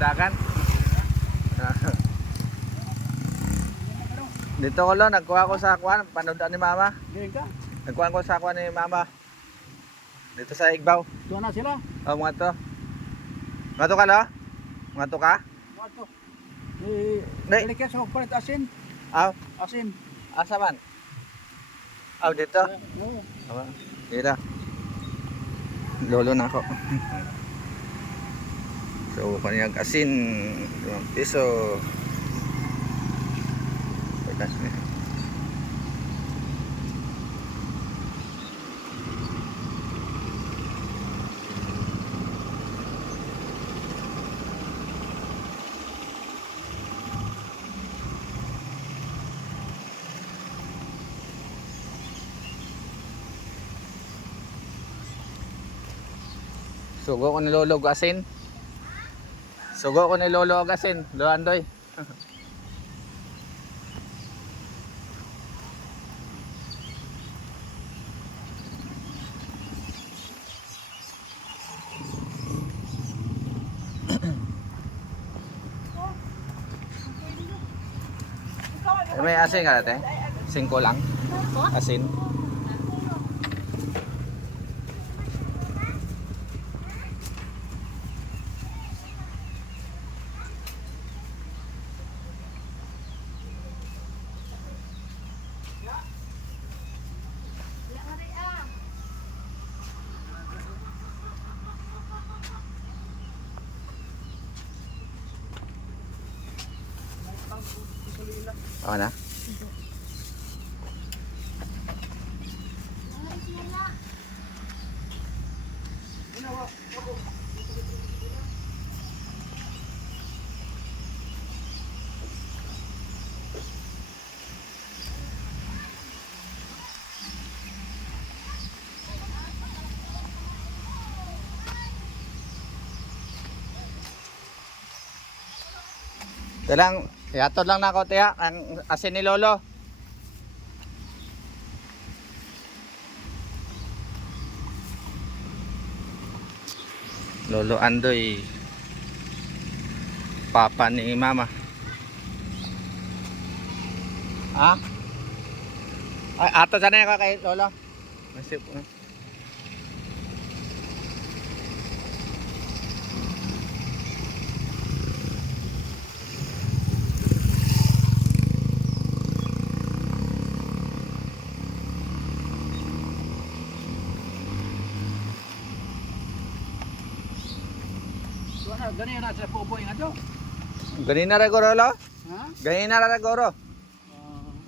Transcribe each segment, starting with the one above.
Padagan. Dito ko lang, nagkuha ko sa kwan, panoodaan ni mama. Galing ka. Nagkuha ko sa kwan ni mama. Dito sa Igbaw. Doon na sila. Oh, mga to. Mga to ka lo? Mga to ka? Wato. Eh, Nay. balik ka sa palit asin. Aw, Asin. asa man? Aw, dito. Oo. Aba, dito. Lolo na ako. So, kaniyang asin, 2 piso. Pagkas niya. Sugo ko ni Lolo og asin. Sugo ko ni Lolo og asin, Luandoy. May asin ka natin? 5 lang. Asin. Okay na? Lang, ihatod lang na ako tiya, ang asin ni Lolo. Lolo Andoy, papa ni mama. Ha? Ay, ato sana ka kay Lolo. Masip. Ganyan na sa pupoy nga to. Ganina ra goro Lolo? Ha? Ganina ra goro.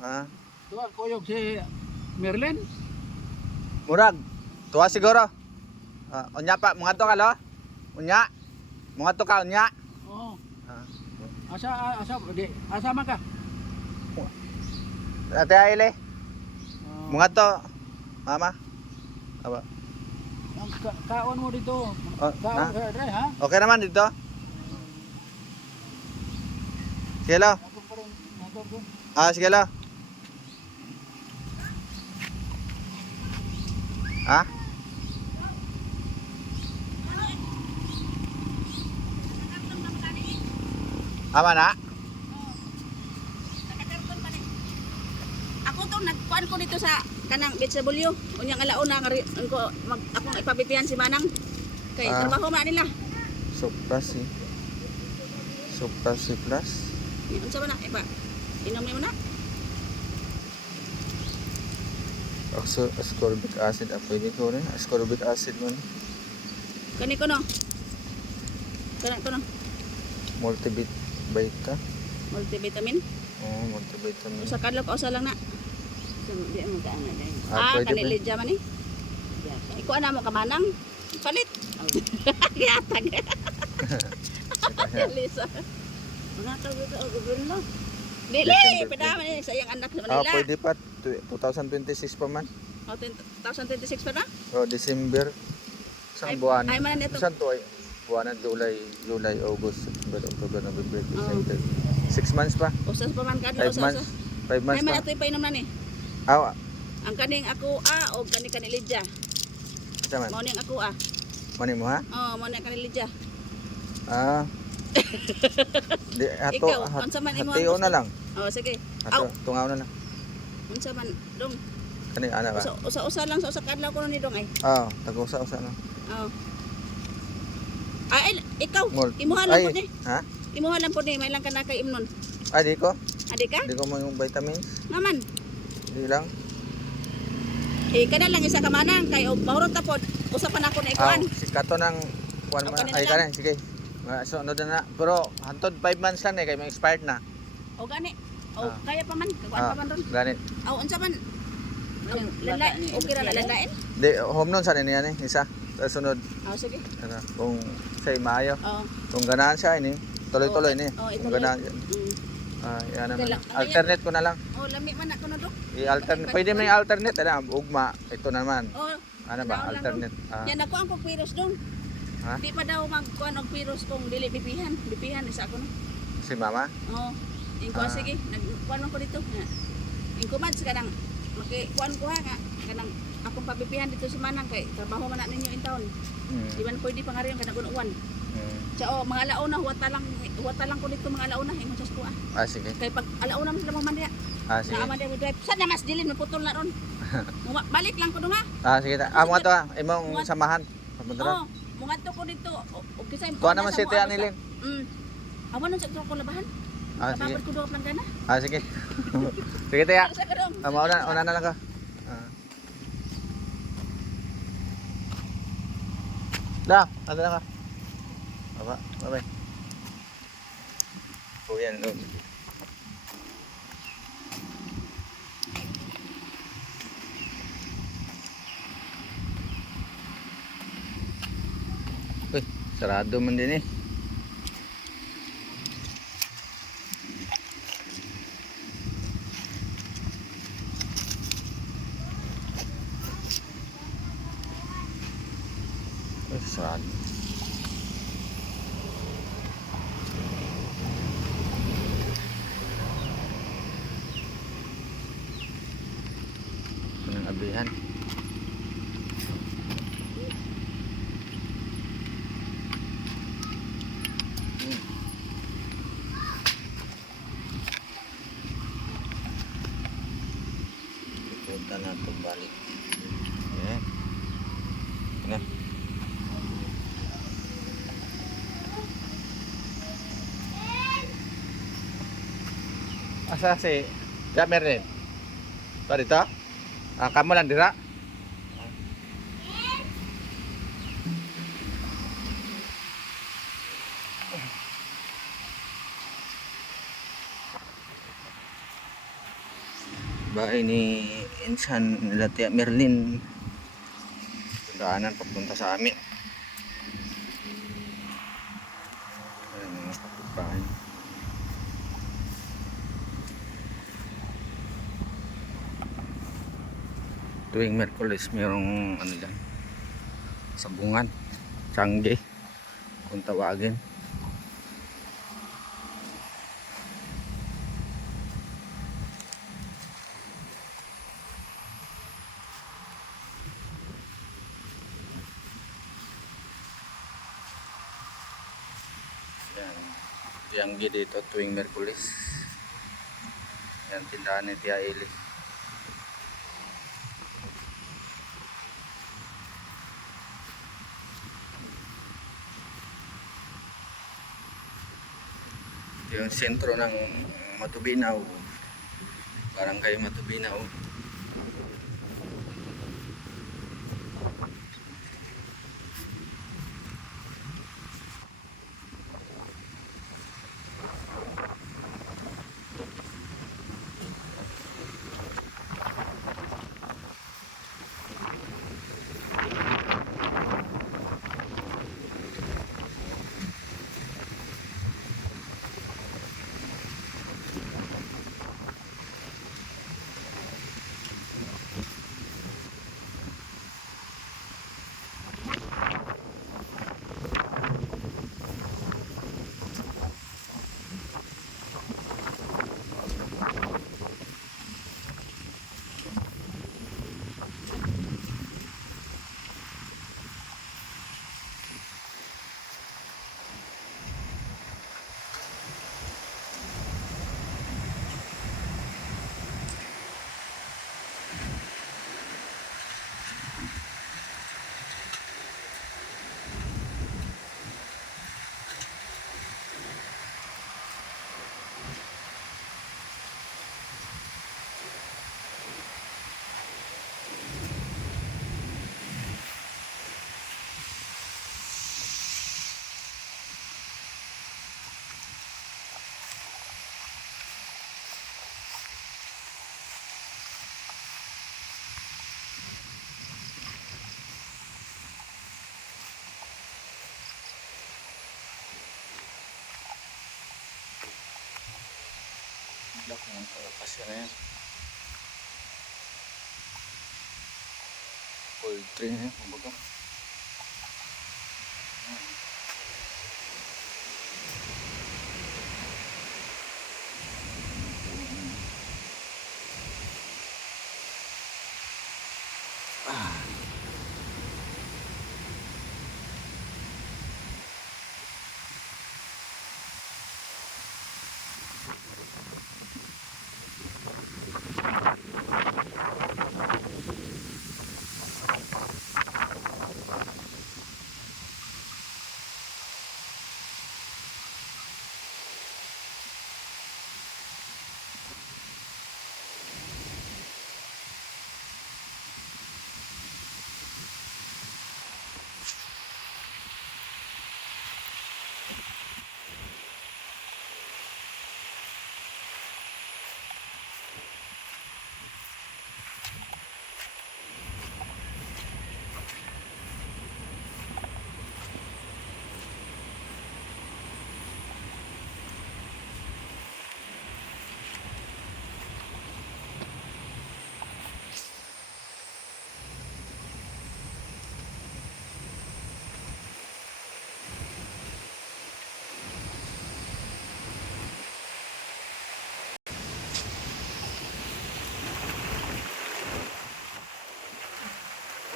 Ah. Tuwa kuyog si Merlin. Murag. Tuwa siguro. Unya pa, mga to ka lo? Unya. Mga to ka unya. Oo. Ah. Asa man ka? Ate Aile. Mga to. Mama. Aba. Kaon mo dito. Oh, Kaon na? ka dre ha? Okay naman dito. Sige lo. Ako pa rin. Ako doon. Sige lo. Ha? Ama na? Ako to nagkuan ko dito sa kanang BHW. Unyang alaon na ko akong ipabitihan si Manang. Kay trabaho man nila. Supras eh. Supras si plus. Unsa ba na iba? Inom ni mo na. Ascorbic acid. Pwede ko rin. Ascorbic acid man. Kani ko no. Kana ko no. Multivita. Multivitamin. Oh, multivitamin. Usa kadlaw ka usa lang na. So, di mo ka ana dai. Pwede pa. Kanilidya man ni. Iko ana mo ka Manang. Palit. Giatag. Lisa. Mga tawag sa gobyerno. Dili, December padaman ni sa iyang anak sa Manila. Pwede pa. 2026 pa man. 2026 pa na? December. Isang buwan. Ay man nito. Saan to ay? Buwan ng July, August, September, October, November, December. 6 months pa. Usas pa man kadlaw 5 months. 5 months Ay man pa. atoy painom na ni. Ang kaning ako o kani Lidya. Sama. Mao ning ako Mani mo ha? Oh, mao ning kani Lidya. Di ato Ikaw, unsa man imo ang hatiyo na gusto? lang. Oh, sige. Ato tungaw na lang. Unsa man dong. Kani ana ba? Usa lang sa usa ka adlaw ko ni dong ay. Oh, tagusa-usa na. Oh. Ay, ikaw, Mol. imuha lang Ay, po ni. ha? Imuha lang po ni, may lang ka na kay imnon. Ay, di ko. Adi ka? Di ko mo yung vitamins. Naman. Di lang. Kana lang isa ka manang kay og mahurot ta pod. Usa pa na ako na Ah, ikuan. si kato ng kuan mo Okay na. na Ay, lang. kanin, sige. Sunod na. Pero hantod 5 months lang kay may expired na. O gani. O Ah. kaya pa man, kakuan pa man ron. Ganit. Aw unsa man? Lalay, okay ra lalain? Di home nun sa niya ni isa. Sa sunod Aw sige. ano, kung say maayo. Oh. Kung ganahan siya ini, tuloy-tuloy ni. Oh, Kung ituloy. ganahan. Yan naman. Alternate ko na lang. Oh, lami man ako na dok. I-alternate. Pwede may alternate ano, ugma. Ito naman. Oh, Ano ba? Lang, Alternate. yan ako ang kong virus dong. Ha? Di pa daw magkuan og virus kung dili bipihan. Bipihan isa ako no. Si mama? Oh. Ingko Ah. sige, nagkuan man ko dito. Ingko man sa kanang makikuan ko ha nga kanang akong pabipihan dito si Manang kay trabaho man na ninyo in town. Di man pwede pangariyon kanang uwan. Sa mga alauna huwata lang ko dito mga alauna imong sa kuha. Ah, sige. Kay pag alauna man sila man diha. Ah, sige. Naaman diha drive. Sad na mas dilin maputol na ron. Balik lang ko dong ha. Ah, sige. Mga to ha. Imong samahan. Papunta ron. Oh, mungadto ko dito. O kisay Kuha naman si Tia Nilin. Awan nun sa ko labahan. Ah, sige. Kapapad ko doon lang gana. Ah, sige. Sige, Tia. Sa ka dong. Una na lang ka. Da, ano na ka? Baba, bye-bye. Oh, yan. Oh. Uy, sarado man din eh. Uy, sarado. Ito ng abihan. Punta na ito balik. Yan. Yan. Asa si Jamer din? Pa dito? Ah, kamu lang dira? Bahay ni Insan nila Tia Merlin. Daanan papunta sa amin. Ayan mga kapitbahay. Tuwing Merkulis mayroong ano dyan, sabungan, tiyangge kung tawagin. Yan, tiyangge dito tuwing Merkulis. Yan tindahan ni Tia Eli. Yung sentro ng Matubinaw, Barangay Matubinaw. Laki ng kasi na yan. Poultry na yan, kumbaga.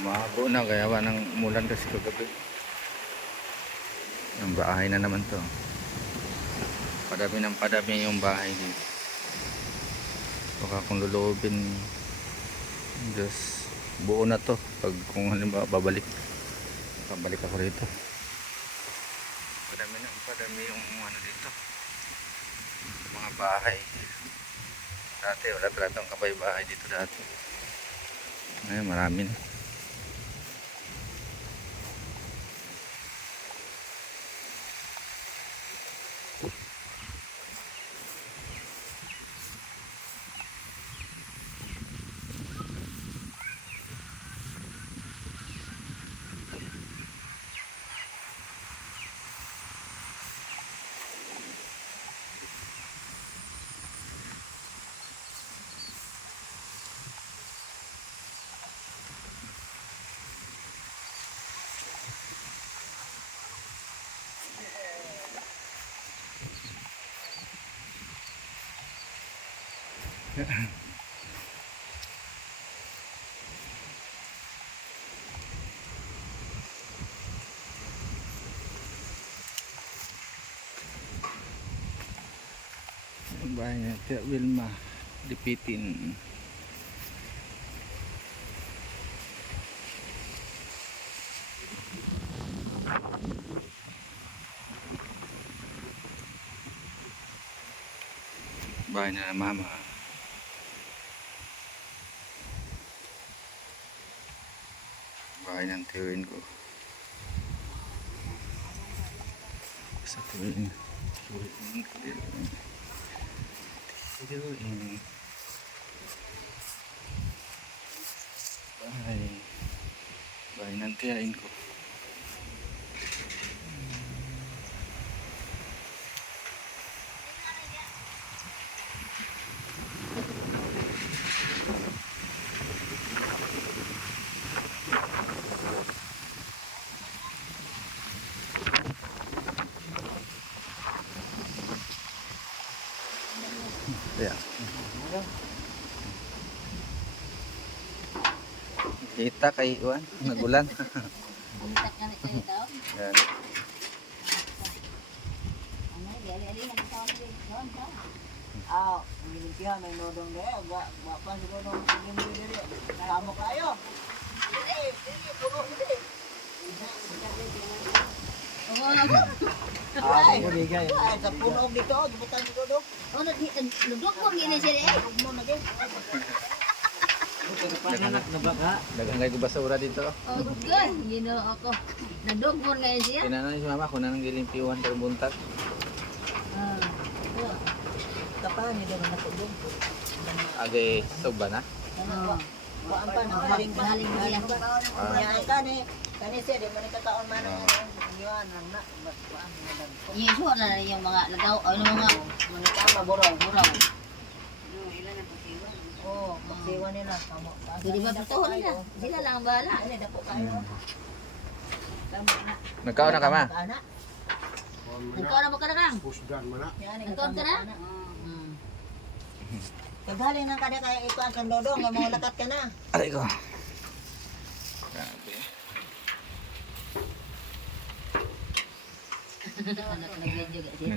Umabo na kaya ng umulan kasi kagabi. Ang bahay na naman to. Padami ng padami yung bahay dito. Baka kung lulubin, just buo na to. Pag kung halimbawa babalik ako rito. Padami yung ano dito. Mga bahay. Dati wala pala itong kabay-bahay dito dati. Ngayon marami na. Ang bahay niya, Tia Wilma Lipitin. Bahay na mama. Bahay ng tiwin ko. Sa tiwin. Tiwin. Bahay ng tiyain ko. Yeah. Kita kay Iwan, nagulan. Bumitak ka na kayo daw. Yan. Ano, gali-gali na kita ako doon ka. Milimpihan may nodong deh, pa siguro nung dili. Kamo kayo. Oo, ano? Bigay. Ay, sa puno dito, gibutan ko do. Oh, nagdog mo gini siya eh. Ug mo na gay. Dagang kayo basura dito. Oh, good. Ginoo ako. Nagdog mo ngayon siya. Tinanong si mama kung nanang gilimpiwan pero buntag. Ah. Kapan ni do na tubog. Agay soba na. Ano? Kuan pa nang haling Haling siya. Nya kani siya di man kakaon man ang iwan na kuan na Yeso na yung mga lagaw, ano mga man tama buraw. buraw. nila na pasiwan. Oo, magsiwan nila. Kamo. Pwede ba patuhon nila? Sila lang ang bahala. Ano, dapo kayo. Tama na. Nagkaon na ka ma? Anak. Ikaw na mo ka na kang? Yan, Nagkaon ka na? Kagaling ng kada kaya ito ang kandodong, may mga lakat ka na. Aray ko. Grabe. Nag-video ka siya.